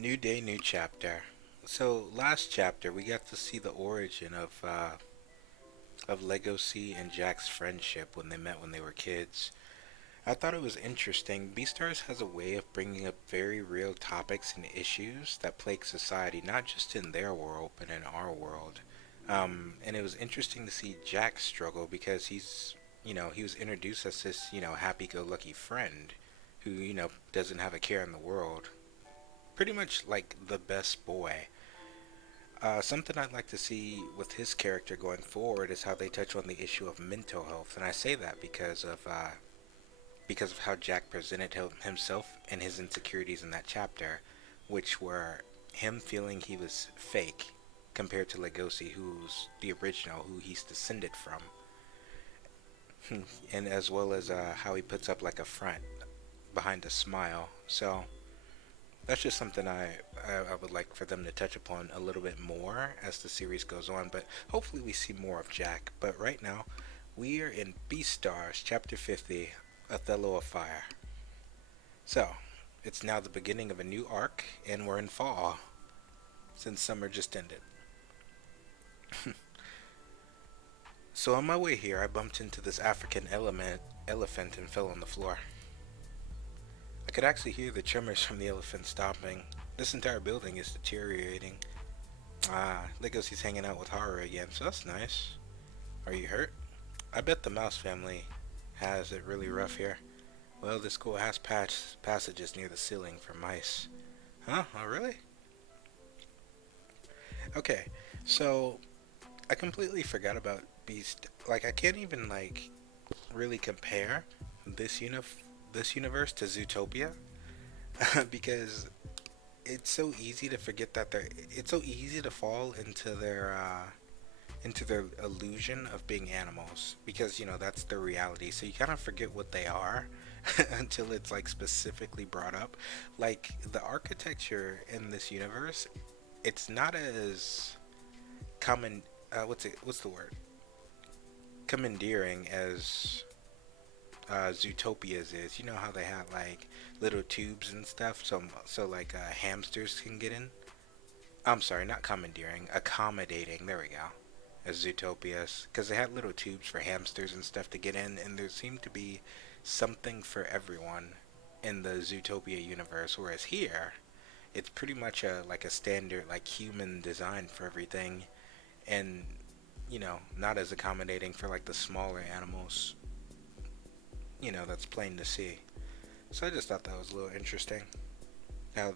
New day, new chapter. So last chapter, we got to see the origin of Legacy and Jack's friendship when they met when they were kids. I thought it was interesting. Beastars has a way of bringing up very real topics and issues that plague society, not just in their world, but in our world. And it was interesting to see Jack struggle because he was introduced as this, happy-go-lucky friend who, doesn't have a care in the world. Pretty much like the best boy. Something I'd like to see with his character going forward is how they touch on the issue of mental health, and I say that because of how Jack presented himself and his insecurities in that chapter, which were him feeling he was fake compared to Legosi, who's the original, who he's descended from, and as well as how he puts up like a front behind a smile. So that's just something I would like for them to touch upon a little bit more as the series goes on. But hopefully we see more of Jack. But right now, we are in Beastars, Chapter 50, Othello of Fire. So, it's now the beginning of a new arc, and we're in fall, since summer just ended. So on my way here, I bumped into this elephant and fell on the floor. I could actually hear the tremors from the elephant stopping. This entire building is deteriorating. Ah, Legosi's hanging out with Haru again, so that's nice. Are you hurt? I bet the mouse family has it really rough here. Well, this school has passages near the ceiling for mice. Huh? Oh, really? Okay, so I completely forgot about Beast. Like, I can't even really compare this this universe to Zootopia because it's so easy to forget that they're. It's so easy to fall into their illusion of being animals because that's their reality. So you kind of forget what they are until it's like specifically brought up. Like the architecture in this universe, it's not as common. What's the word? Commandeering as Zootopia's is. You know how they have like little tubes and stuff, so like hamsters can get in. I'm sorry, not commandeering, accommodating. There we go. As Zootopias, because they had little tubes for hamsters and stuff to get in, and there seemed to be something for everyone in the Zootopia universe. Whereas here, it's pretty much a standard like human design for everything, and not as accommodating for like the smaller animals. That's plain to see. So I just thought that was a little interesting. How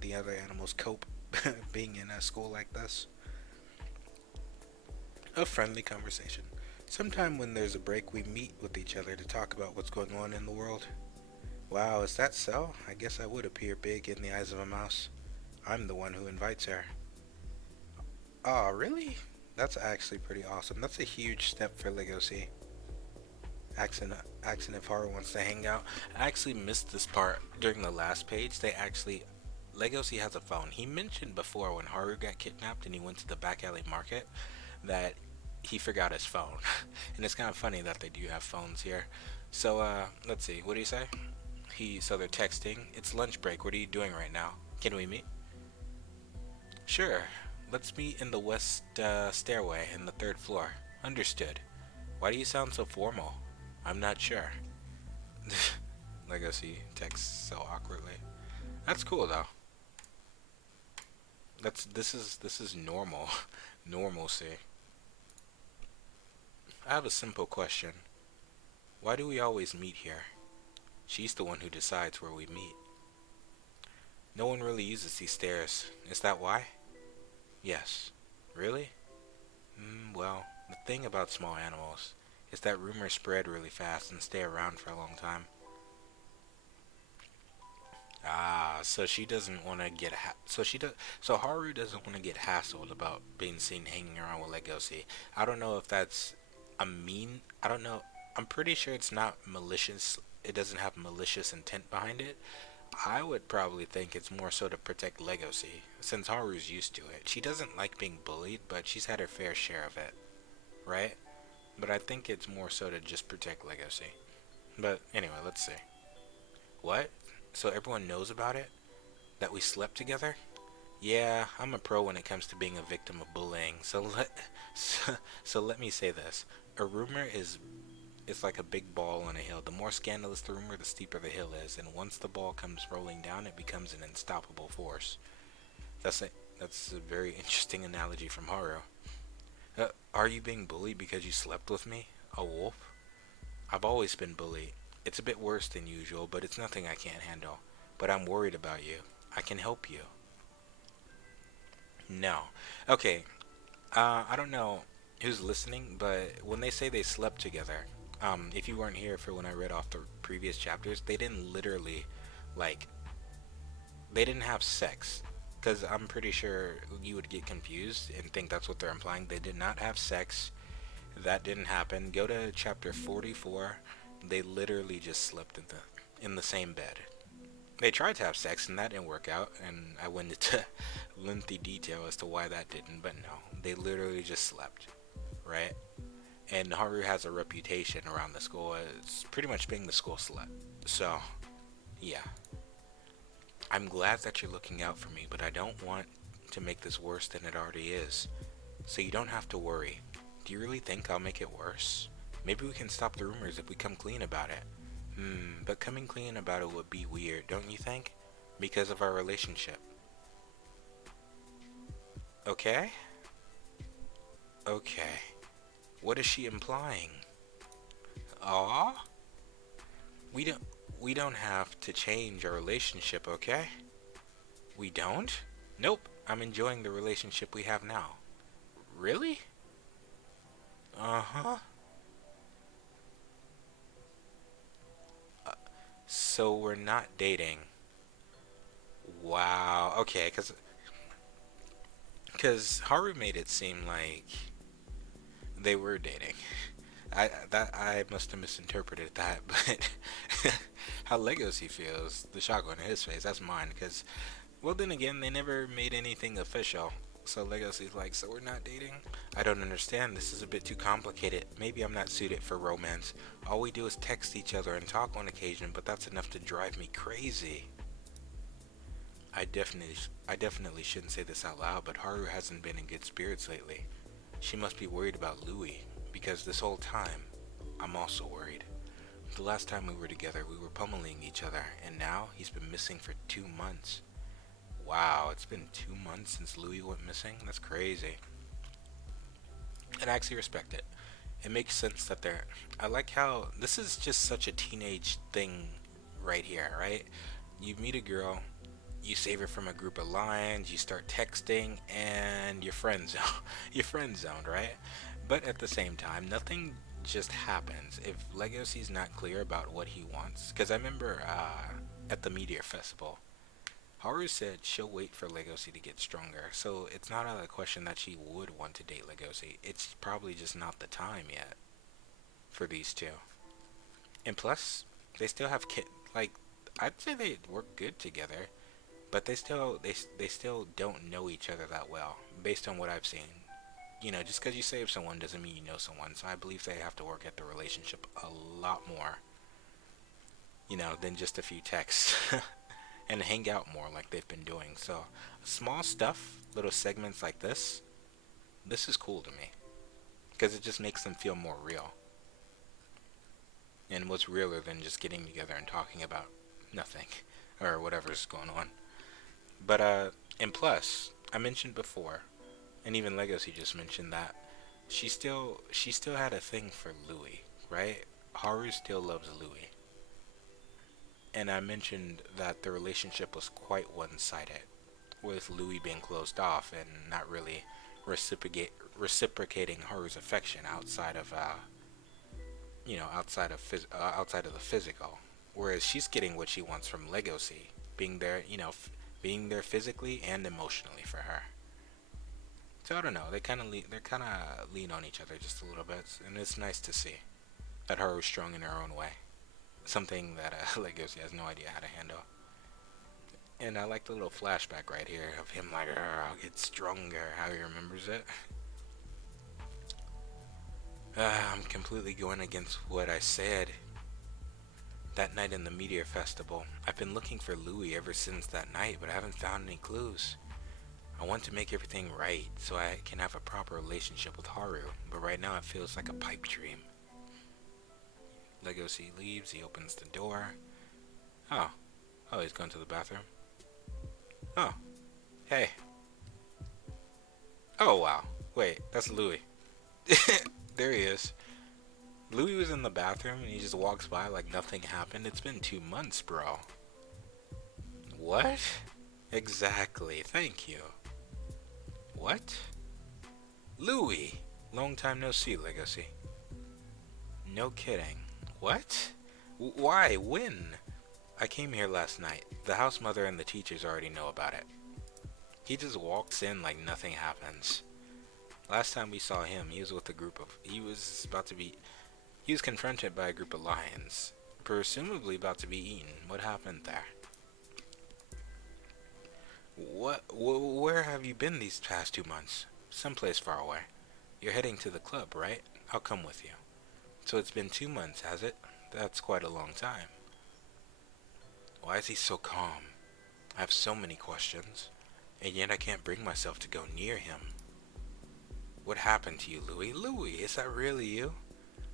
the other animals cope being in a school like this. A friendly conversation. Sometime when there's a break, we meet with each other to talk about what's going on in the world. Wow, is that so? I guess I would appear big in the eyes of a mouse. I'm the one who invites her. Oh, really? That's actually pretty awesome. That's a huge step for Legacy. Asking if Haru wants to hang out. I actually missed this part during the last page. Legacy has a phone. He mentioned before when Haru got kidnapped and he went to the back alley market that he forgot his phone. And it's kind of funny that they do have phones here. So let's see. What do you say? So they're texting. It's lunch break. What are you doing right now? Can we meet? Sure. Let's meet in the west stairway in the third floor. Understood. Why do you sound so formal? I'm not sure. Legacy texts so awkwardly. That's cool though. This is normal. Normalcy. I have a simple question. Why do we always meet here? She's the one who decides where we meet. No one really uses these stairs. Is that why? Yes. Really? Well, the thing about small animals is that rumors spread really fast and stay around for a long time. Ah, so she doesn't want to get so Haru doesn't want to get hassled about being seen hanging around with Legosi. I don't know if that's I don't know. I'm pretty sure it's not malicious. It doesn't have malicious intent behind it. I would probably think it's more so to protect Legacy, since Haru's used to it. She doesn't like being bullied, but she's had her fair share of it, right? But I think it's more so to just protect Legacy. But anyway, let's see. What? So everyone knows about it? That we slept together? Yeah, I'm a pro when it comes to being a victim of bullying. So, so let me say this. A rumor is it's like a big ball on a hill. The more scandalous the rumor, the steeper the hill is, and once the ball comes rolling down, it becomes an unstoppable force. That's a that's a very interesting analogy from Haru. Are you being bullied because you slept with me? A wolf? I've always been bullied. It's a bit worse than usual, but it's nothing I can't handle. But I'm worried about you. I can help you. No. Okay, I don't know who's listening, but when they say they slept together, if you weren't here for when I read off the previous chapters, they didn't literally, like, they didn't have sex. Because I'm pretty sure you would get confused and think that's what they're implying. They did not have sex. That didn't happen. Go to chapter 44. They literally just slept in the same bed. They tried to have sex and that didn't work out, and I went into lengthy detail as to why that didn't, but no, they literally just slept, right? And Haru has a reputation around the school as pretty much being the school slut. So, yeah. I'm glad that you're looking out for me, but I don't want to make this worse than it already is. So you don't have to worry. Do you really think I'll make it worse? Maybe we can stop the rumors if we come clean about it. But coming clean about it would be weird, don't you think? Because of our relationship. Okay? Okay. What is she implying? Aw? We don't we don't have to change our relationship, okay? We don't? Nope. I'm enjoying the relationship we have now. Really? Uh-huh. So we're not dating. Wow. Okay, cuz Haru made it seem like they were dating. I must have misinterpreted that, but how Legacy feels, the shock on his face, that's mine. Because, well, then again, they never made anything official. So Legacy's like, so we're not dating? I don't understand. This is a bit too complicated. Maybe I'm not suited for romance. All we do is text each other and talk on occasion, but that's enough to drive me crazy. I definitely shouldn't say this out loud, but Haru hasn't been in good spirits lately. She must be worried about Loui, because this whole time, I'm also worried. The last time we were together, we were pummeling each other, and now he's been missing for 2 months. Wow, it's been 2 months since Loui went missing? That's crazy. And I actually respect it. It makes sense that they're. I like how this is just such a teenage thing right here, right? You meet a girl, you save her from a group of lions, you start texting, and you're friend zone, you're friend zoned, right? But at the same time, nothing just happens if Legacy's not clear about what he wants. Because I remember at the Meteor Festival, Haru said she'll wait for Legacy to get stronger. So it's not out of the question that she would want to date Legacy. It's probably just not the time yet for these two. And plus, they still have like I'd say they work good together, but they still don't know each other that well based on what I've seen. Just because you save someone doesn't mean you know someone. So I believe they have to work at the relationship a lot more, than just a few texts. And hang out more like they've been doing. So small stuff, little segments like this is cool to me. Because it just makes them feel more real. And what's realer than just getting together and talking about nothing. Or whatever's going on. But, and plus, I mentioned before, and even Legacy just mentioned that she still had a thing for Loui, right? Haru still loves Loui. And I mentioned that the relationship was quite one-sided, with Loui being closed off and not really reciprocating Haru's affection outside of the physical. Whereas she's getting what she wants from Legacy, being there, being there physically and emotionally for her. So I don't know. They're kind of lean on each other just a little bit, and it's nice to see that Haru's strong in her own way. Something that Legacy has no idea how to handle. And I like the little flashback right here of him like, I'll get stronger, how he remembers it. I'm completely going against what I said. That night in the Meteor Festival. I've been looking for Loui ever since that night, but I haven't found any clues. I want to make everything right so I can have a proper relationship with Haru, but right now it feels like a pipe dream. Legoshi leaves, he opens the door. Oh. Oh, he's going to the bathroom. Oh. Hey. Oh, wow. Wait, that's Loui. There he is. Loui was in the bathroom and he just walks by like nothing happened. It's been 2 months, bro. What? Exactly. Thank you. What? Loui! Long time no see, Legacy. No kidding. What? Why? When? I came here last night. The house mother and the teachers already know about it. He just walks in like nothing happens. Last time we saw him, he was with a group of... He was confronted by a group of lions. Presumably about to be eaten. What happened there? Where have you been these past 2 months? Someplace far away. You're heading to the club, right? I'll come with you. So it's been 2 months, has it? That's quite a long time. Why is he so calm? I have so many questions, and yet I can't bring myself to go near him. What happened to you, Loui? Loui, is that really you?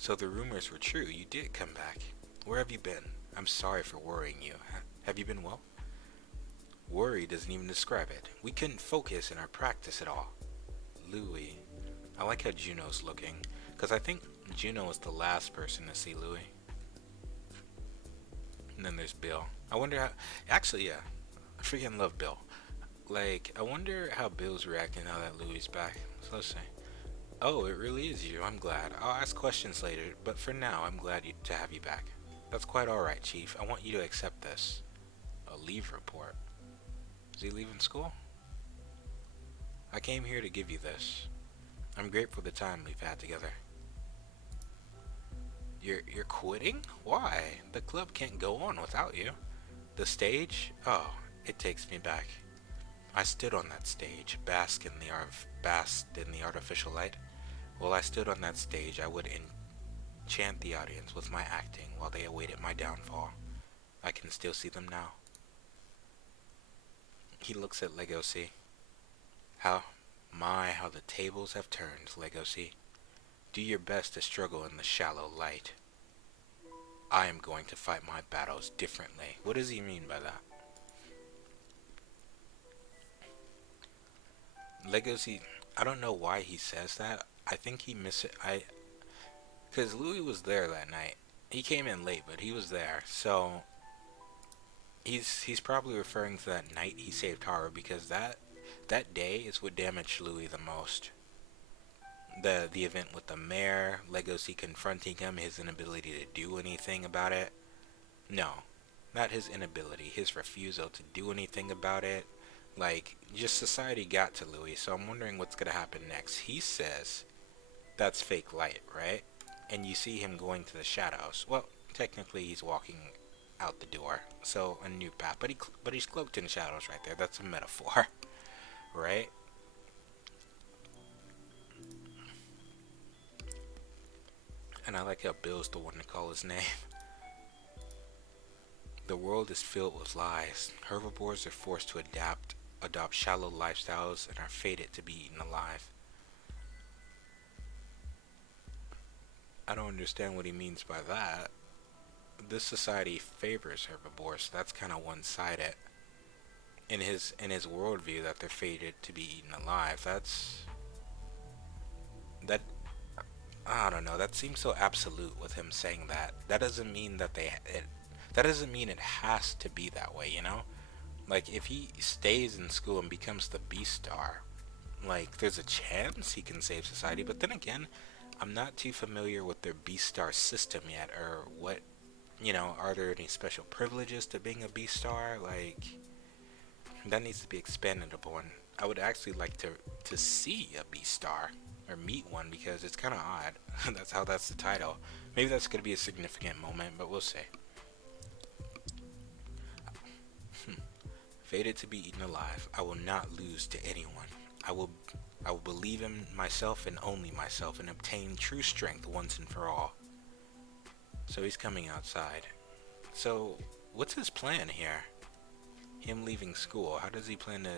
So the rumors were true. You did come back. Where have you been? I'm sorry for worrying you. Have you been well? Worry doesn't even describe it. We couldn't focus in our practice at all. Loui. I like how Juno's looking, because I think Juno was the last person to see Loui. And then there's Bill. I wonder how... Actually, yeah. I freaking love Bill. Like, I wonder how Bill's reacting now that Louie's back. So let's see. Oh, it really is you. I'm glad. I'll ask questions later, but for now, I'm glad to have you back. That's quite alright, Chief. I want you to accept this. A leave report. Is he leaving school? I came here to give you this. I'm grateful for the time we've had together. You're quitting? Why? The club can't go on without you. The stage? Oh, it takes me back. I stood on that stage, basked in the artificial light. While I stood on that stage, I would enchant the audience with my acting while they awaited my downfall. I can still see them now. He looks at Legoshi. How the tables have turned, Legoshi. Do your best to struggle in the shallow light. I am going to fight my battles differently. What does he mean by that? Legoshi, I don't know why he says that. I think he because Loui was there that night. He came in late, but he was there. So he's probably referring to that night he saved Haru, because that day is what damaged Loui the most. The event with the mayor, Legoshi confronting him, his inability to do anything about it. No, not his inability, his refusal to do anything about it. Like, just society got to Loui, so I'm wondering what's gonna happen next. He says that's fake light, right? And you see him going to the shadows. Well, technically he's walking out the door, so a new path. But he's cloaked in shadows right there. That's a metaphor, right? And I like how Bill's the one to call his name. The world is filled with lies. Herbivores are forced to adopt shallow lifestyles and are fated to be eaten alive. I don't understand what he means by that. This society favors herbivores, so that's kind of one-sided. In his worldview, that they're fated to be eaten alive. I don't know. That seems so absolute with him saying that. That doesn't mean that that doesn't mean it has to be that way, you know? Like, if he stays in school and becomes the Beastar, like, there's a chance he can save society. But then again, I'm not too familiar with their Beastar system yet, or what, are there any special privileges to being a Beastar? Like, that needs to be expanded upon. I would actually like to see a Beastar, or meet one, because it's kind of odd. That's the title. Maybe that's going to be a significant moment, but we'll see. Fated to be eaten alive, I will not lose to anyone. I will believe in myself and only myself, and obtain true strength once and for all. So he's coming outside. So, what's his plan here? Him leaving school. How does he plan to...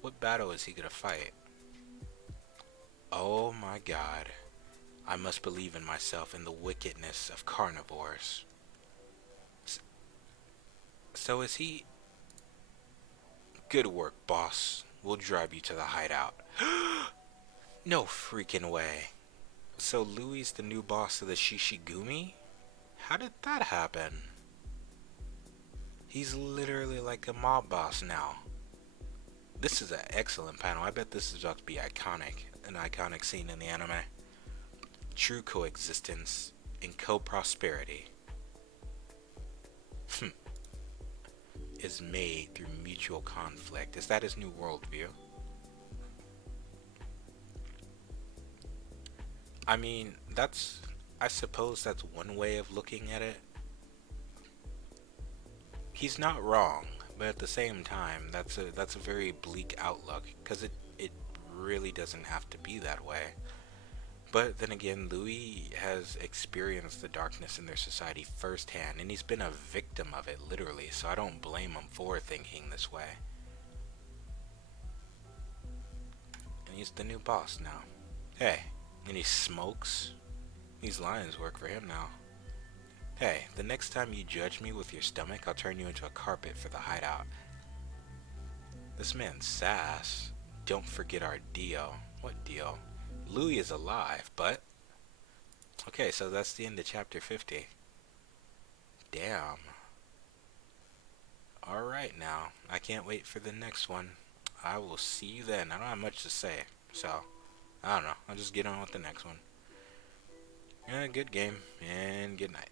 What battle is he gonna fight? Oh my god. I must believe in myself and the wickedness of carnivores. So is he... Good work, boss. We'll drive you to the hideout. No freaking way. So Louie's the new boss of the Shishigumi? How did that happen? He's literally like a mob boss now. This is an excellent panel. I bet this is about to be iconic. An iconic scene in the anime. True coexistence and co-prosperity is made through mutual conflict. Is that his new worldview? I mean, I suppose that's one way of looking at it. He's not wrong, but at the same time, that's a very bleak outlook, because it really doesn't have to be that way. But then again, Louis has experienced the darkness in their society firsthand, and he's been a victim of it, literally, so I don't blame him for thinking this way. And he's the new boss now. Hey, and he smokes? These lines work for him now. Hey, the next time you judge me with your stomach, I'll turn you into a carpet for the hideout. This man's sass. Don't forget our deal. What deal? Louis is alive, but... Okay, so that's the end of chapter 50. Damn. Alright now, I can't wait for the next one. I will see you then. I don't have much to say, so... I don't know, I'll just get on with the next one. Yeah, good game, and good night.